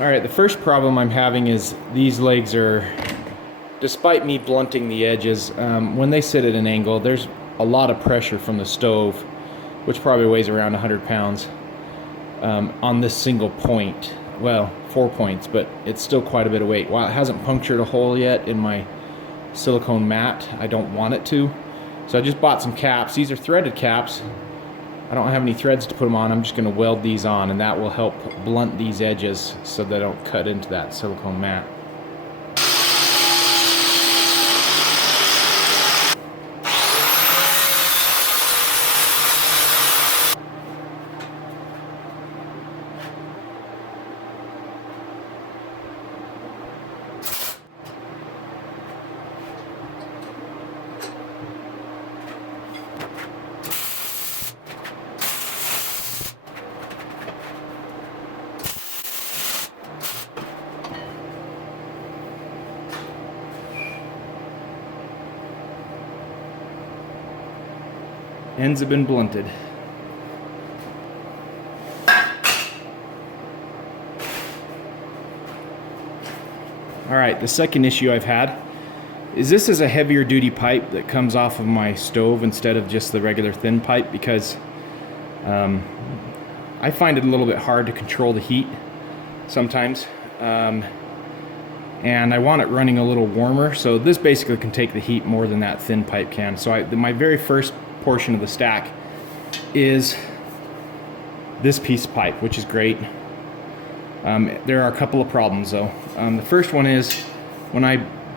Alright, the first problem I'm having is these legs are, despite me blunting the edges, when they sit at an angle, there's a lot of pressure from the stove, which probably weighs around 100 pounds, on this single point. Well, 4 points, but it's still quite a bit of weight. While it hasn't punctured a hole yet in my silicone mat, I don't want it to. So I just bought some caps. These are threaded caps. I don't have any threads to put them on. I'm just going to weld these on, and that will help blunt these edges so they don't cut into that silicone mat. Ends have been blunted. Alright, the second issue I've had is this is a heavier duty pipe that comes off of my stove instead of just the regular thin pipe, because I find it a little bit hard to control the heat sometimes, and I want it running a little warmer, so this basically can take the heat more than that thin pipe can. So my very first portion of the stack is this piece of pipe, which is great. There are a couple of problems though. The first one is when I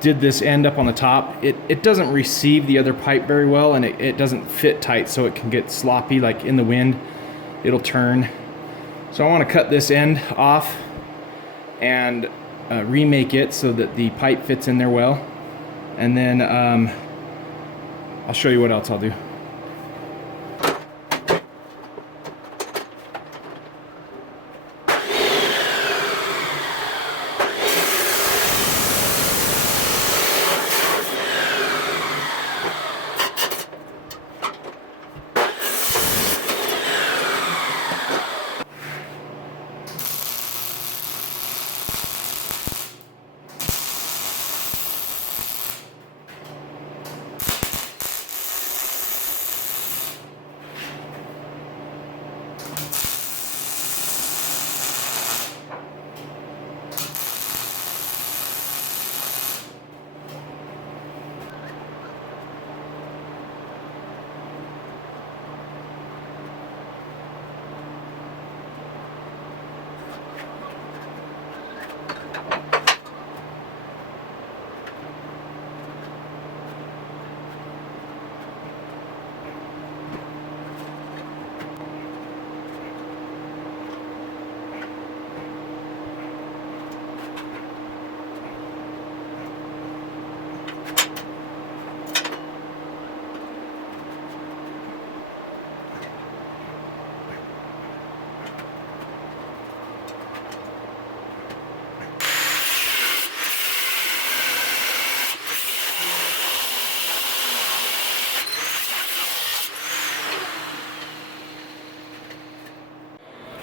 did this end up on the top, it doesn't receive the other pipe very well, and it doesn't fit tight, so it can get sloppy. Like in the wind it'll turn. So I want to cut this end off and remake it so that the pipe fits in there well, and then I'll show you what else I'll do.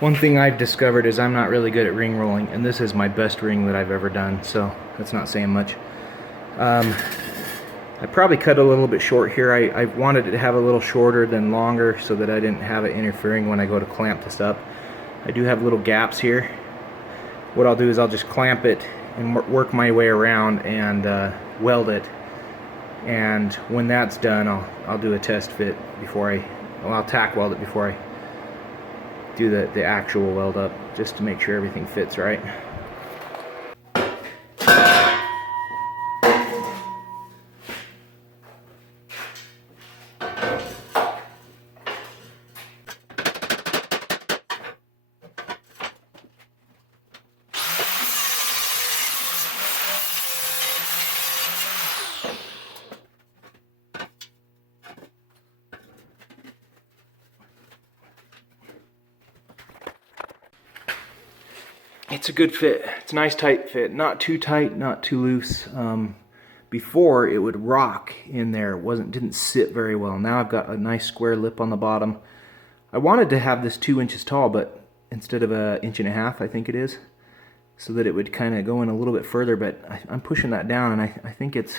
One thing I've discovered is I'm not really good at ring rolling, and this is my best ring that I've ever done, so that's not saying much. I probably cut a little bit short here. I wanted it to have a little shorter than longer so that I didn't have it interfering when I go to clamp this up. I do have little gaps here. What I'll do is I'll just clamp it and work my way around and weld it, and when that's done I'll do a test fit before I'll tack weld it before I do the actual weld up, just to make sure everything fits right. It's a good fit. It's a nice tight fit. Not too tight, not too loose. Before it would rock in there. Didn't sit very well. Now I've got a nice square lip on the bottom. I wanted to have this 2 inches tall, but instead of 1.5 inches, I think it is. so that it would kind of go in a little bit further, but I'm pushing that down, and I think it's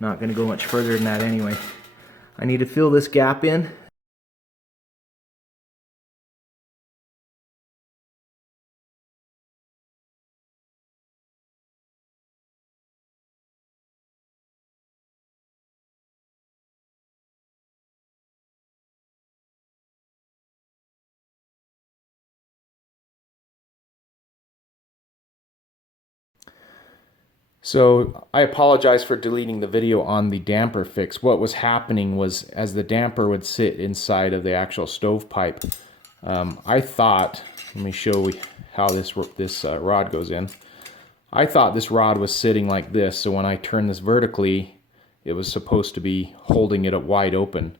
not going to go much further than that anyway. I need to fill this gap in. So I apologize for deleting the video on the damper fix. What was happening was, as the damper would sit inside of the actual stovepipe, I thought, let me show you how this rod goes in. I thought this rod was sitting like this, so when I turn this vertically, it was supposed to be holding it up wide open.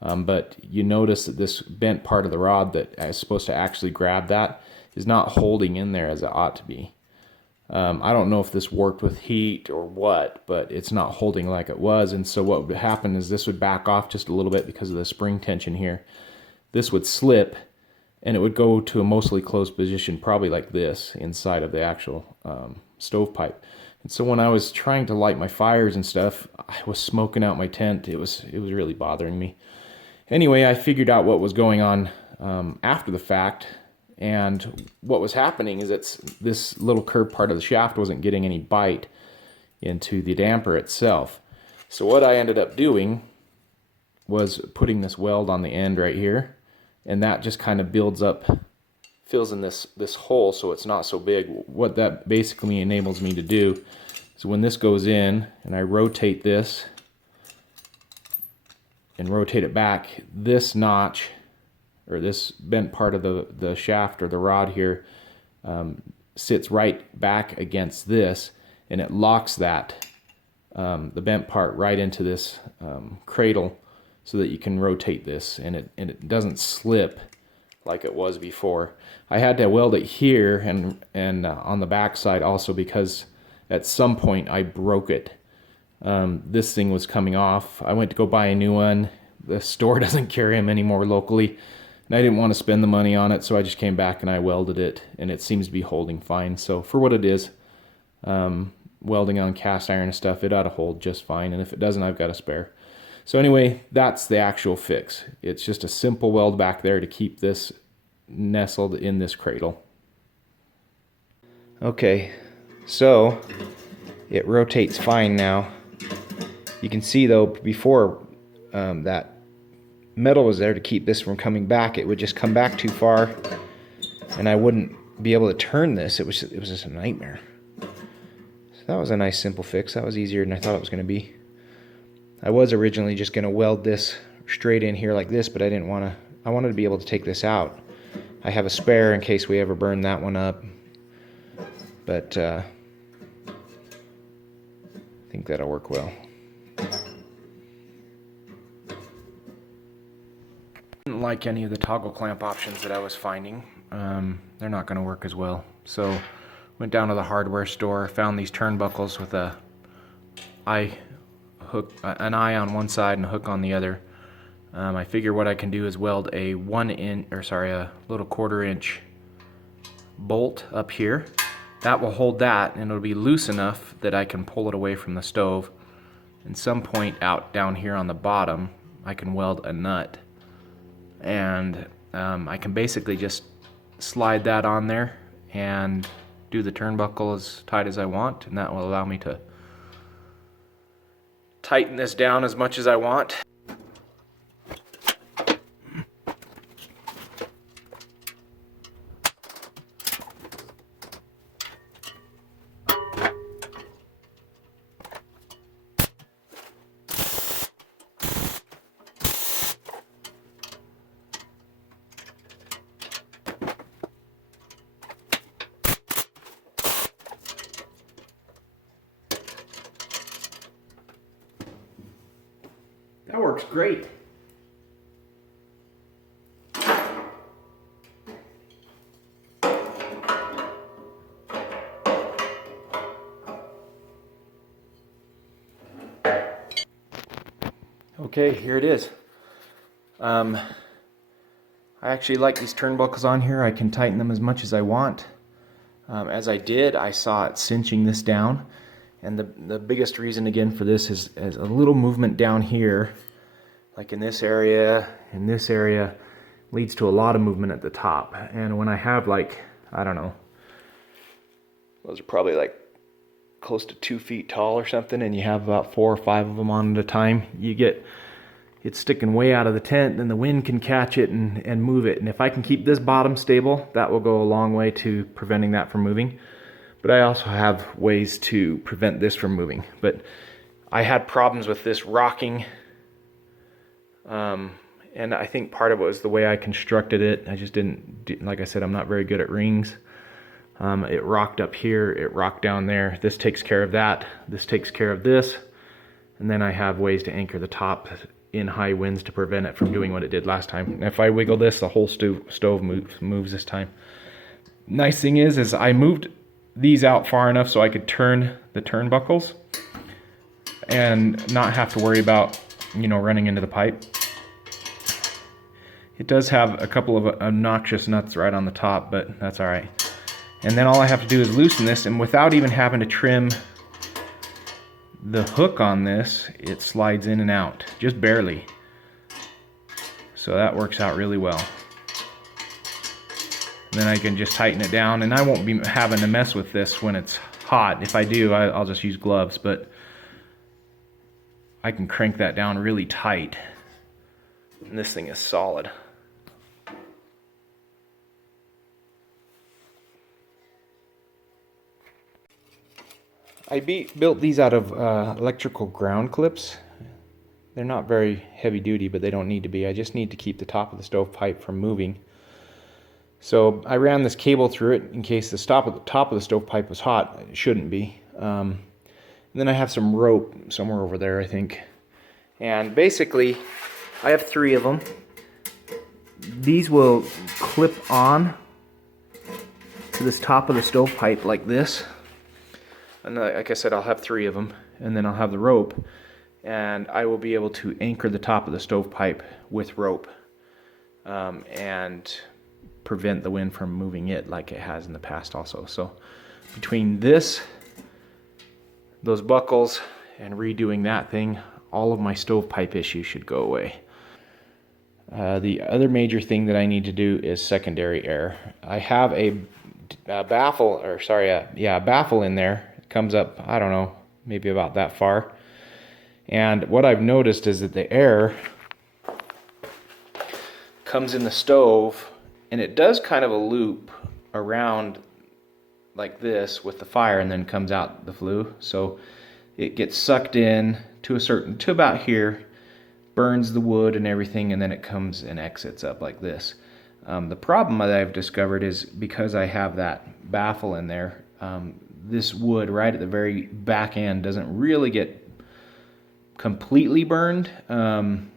But you notice that this bent part of the rod that is supposed to actually grab that is not holding in there as it ought to be. I don't know if this worked with heat or what, but it's not holding like it was. And so what would happen is this would back off just a little bit because of the spring tension here. This would slip, and it would go to a mostly closed position, probably like this, inside of the actual stovepipe. And so when I was trying to light my fires and stuff, I was smoking out my tent. It was really bothering me. Anyway, I figured out what was going on after the fact. And what was happening is that this little curved part of the shaft wasn't getting any bite into the damper itself. So what I ended up doing was putting this weld on the end right here, and that just kind of builds up, fills in this hole so it's not so big. What that basically enables me to do is when this goes in and I rotate this and rotate it back, this notch, or this bent part of the shaft or the rod here, sits right back against this, and it locks that, the bent part, right into this cradle, so that you can rotate this, and it doesn't slip like it was before. I had to weld it here and on the back side also, because at some point I broke it. This thing was coming off. I went to go buy a new one. The store doesn't carry them anymore locally, and I didn't want to spend the money on it, so I just came back and I welded it, and it seems to be holding fine. So for what it is, welding on cast iron and stuff, it ought to hold just fine, and if it doesn't, I've got a spare. So anyway, that's the actual fix. It's just a simple weld back there to keep this nestled in this cradle. Okay, so it rotates fine now. You can see though, before that metal was there to keep this from coming back, it would just come back too far, and I wouldn't be able to turn this. It was just a nightmare. So that was a nice simple fix. That was easier than I thought it was going to be. I was originally just going to weld this straight in here like this, but I didn't want to. I wanted to be able to take this out. I have a spare in case we ever burn that one up, but I think that'll work well. Didn't like any of the toggle clamp options that I was finding. They're not going to work as well. So went down to the hardware store, found these turnbuckles with an eye on one side and a hook on the other. I figure what I can do is weld a a little 1/4 inch bolt up here. That will hold that, and it'll be loose enough that I can pull it away from the stove. And some point out down here on the bottom, I can weld a nut. And I can basically just slide that on there and do the turnbuckle as tight as I want, and that will allow me to tighten this down as much as I want. That works great. Okay, here it is. I actually like these turnbuckles on here. I can tighten them as much as I want. As I did, I saw it cinching this down. And the biggest reason again for this is a little movement down here, like in this area, leads to a lot of movement at the top. And when I have like, I don't know, those are probably like close to 2 feet tall or something, and you have about 4 or 5 of them on at a time, you get it's sticking way out of the tent, then the wind can catch it and move it. And if I can keep this bottom stable, that will go a long way to preventing that from moving. But I also have ways to prevent this from moving. But I had problems with this rocking, and I think part of it was the way I constructed it. I just didn't, like I said, I'm not very good at rings. It rocked up here, it rocked down there. This takes care of that. This takes care of this. And then I have ways to anchor the top in high winds to prevent it from doing what it did last time. And if I wiggle this, the whole stove moves this time. Nice thing is I moved these out far enough so I could turn the turnbuckles and not have to worry about, you know, running into the pipe. It does have a couple of obnoxious nuts right on the top, but that's all right. And then all I have to do is loosen this, and without even having to trim the hook on this, it slides in and out, just barely. So that works out really well. And then I can just tighten it down, and I won't be having to mess with this when it's hot. If I do, I'll just use gloves, but I can crank that down really tight. And this thing is solid. I built these out of electrical ground clips. They're not very heavy duty, but they don't need to be. I just need to keep the top of the stovepipe from moving. So I ran this cable through it in case the top of the stovepipe was hot. It shouldn't be. And then I have some rope somewhere over there, I think. And basically, I have 3 of them. These will clip on to this top of the stovepipe like this. And like I said, I'll have 3 of them, and then I'll have the rope, and I will be able to anchor the top of the stovepipe with rope and prevent the wind from moving it like it has in the past also. So between this, those buckles, and redoing that thing, all of my stovepipe issues should go away. The other major thing that I need to do is secondary air. I have a baffle in there. Comes up, I don't know, maybe about that far. And what I've noticed is that the air comes in the stove, and it does kind of a loop around like this with the fire, and then comes out the flue. So it gets sucked in to about here, burns the wood and everything, and then it comes and exits up like this. The problem that I've discovered is because I have that baffle in there, this wood right at the very back end doesn't really get completely burned. And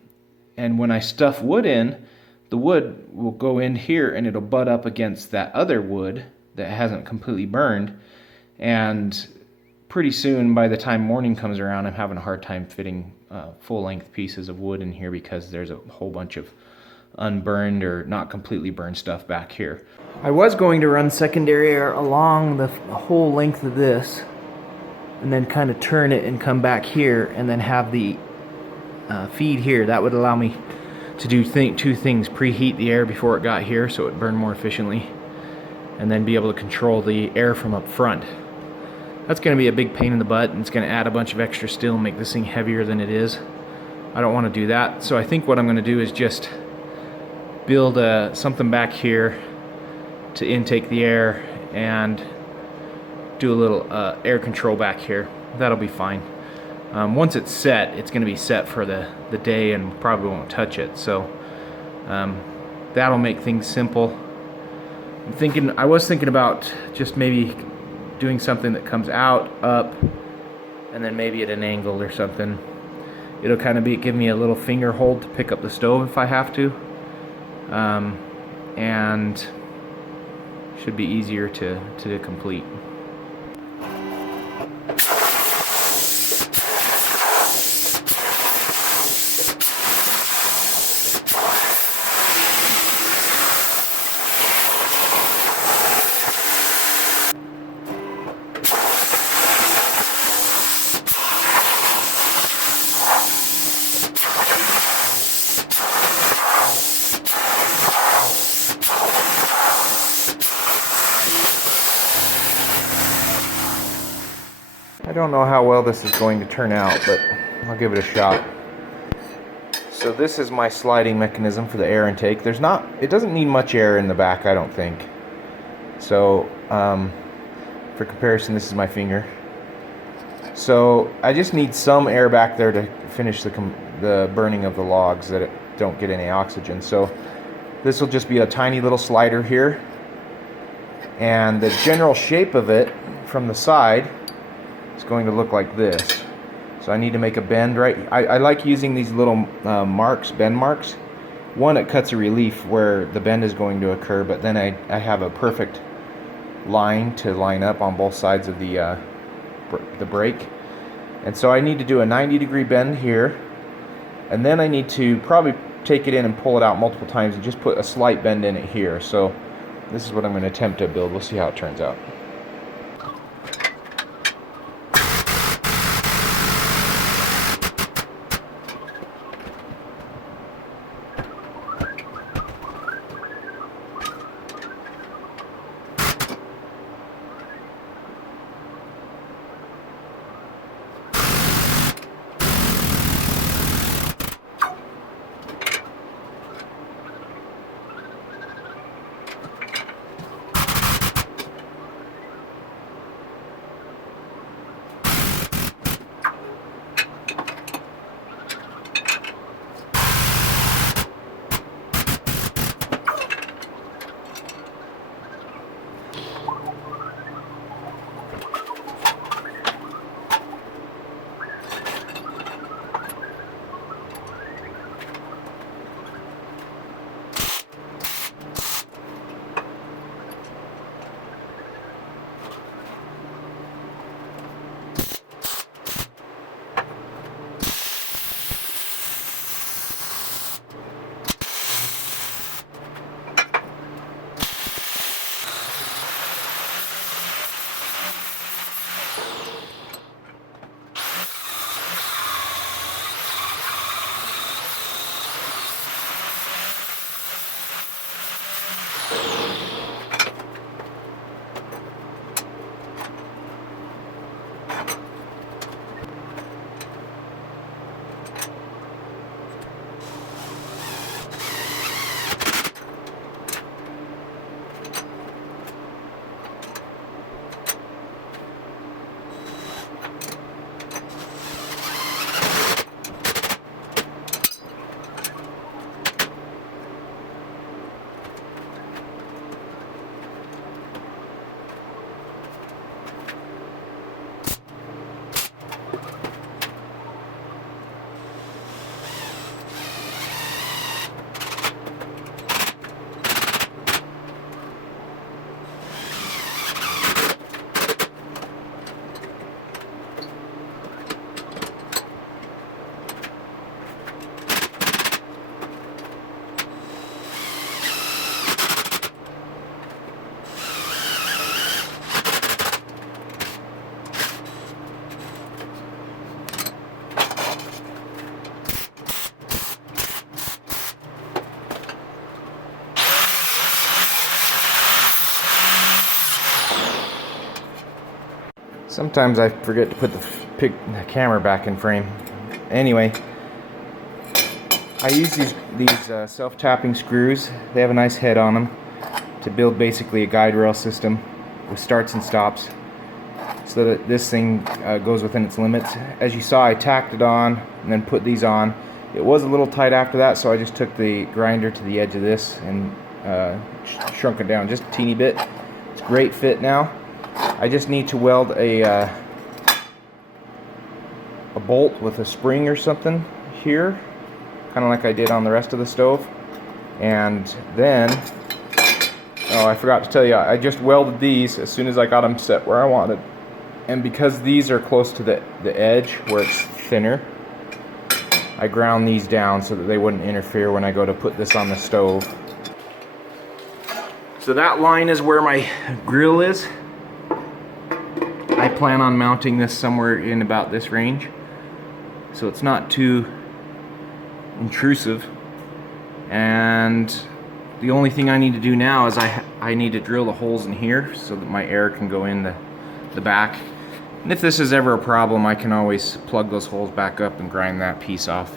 when I stuff wood in, the wood will go in here and it'll butt up against that other wood that hasn't completely burned. And pretty soon, by the time morning comes around, I'm having a hard time fitting full-length pieces of wood in here because there's a whole bunch of unburned or not completely burned stuff back here. I was going to run secondary air along the whole length of this and then kind of turn it and come back here and then have the feed here. That would allow me to do 2 things: preheat the air before it got here so it burned more efficiently, and then be able to control the air from up front. That's going to be a big pain in the butt, and it's going to add a bunch of extra steel and make this thing heavier than it is. I don't want to do that, so I think what I'm going to do is just build something back here to intake the air and do a little air control back here. That'll be fine. Once it's set, it's going to be set for the day and probably won't touch it. So that'll make things simple. I was thinking about just maybe doing something that comes out, up, and then maybe at an angle or something. It'll kind of give me a little finger hold to pick up the stove if I have to. And should be easier to complete. don't know how well this is going to turn out, but I'll give it a shot. So this is my sliding mechanism for the air intake. It doesn't need much air in the back, I don't think. So for comparison, this is my finger. So I just need some air back there to finish the burning of the logs that don't get any oxygen. So this will just be a tiny little slider here, and the general shape of it from the side is going to look like this. So I need to make a bend right. I like using these little bend marks. One, it cuts a relief where the bend is going to occur, but then I have a perfect line to line up on both sides of the brake. And so I need to do a 90-degree bend here, and then I need to probably take it in and pull it out multiple times and just put a slight bend in it here. So this is what I'm going to attempt to build. We'll see how it turns out. Sometimes I forget to put the camera back in frame. Anyway, I use these self-tapping screws. They have a nice head on them to build basically a guide rail system with starts and stops so that this thing goes within its limits. As you saw, I tacked it on and then put these on. It was a little tight after that, so I just took the grinder to the edge of this and shrunk it down just a teeny bit. It's a great fit now. I just need to weld a bolt with a spring or something here, kind of like I did on the rest of the stove. And then, oh, I forgot to tell you, I just welded these as soon as I got them set where I wanted. And because these are close to the edge where it's thinner, I ground these down so that they wouldn't interfere when I go to put this on the stove. So that line is where my grill is. I plan on mounting this somewhere in about this range, so it's not too intrusive. And the only thing I need to do now is I need to drill the holes in here so that my air can go in the back. And if this is ever a problem, I can always plug those holes back up and grind that piece off.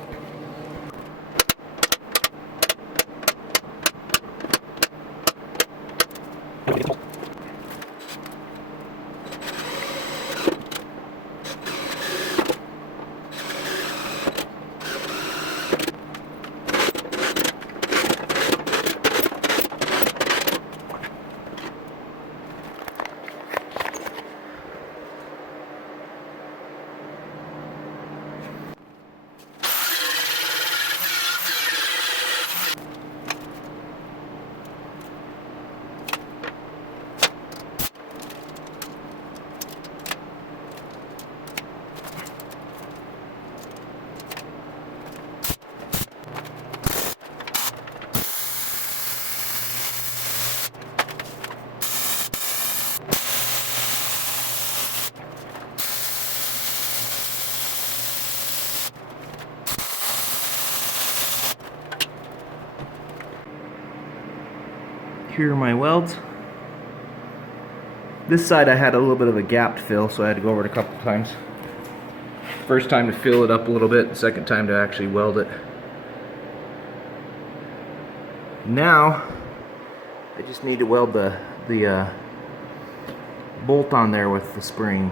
Here are my welds. This side I had a little bit of a gapped fill, so I had to go over it a couple times. First time to fill it up a little bit, second time to actually weld it. Now I just need to weld the bolt on there with the spring.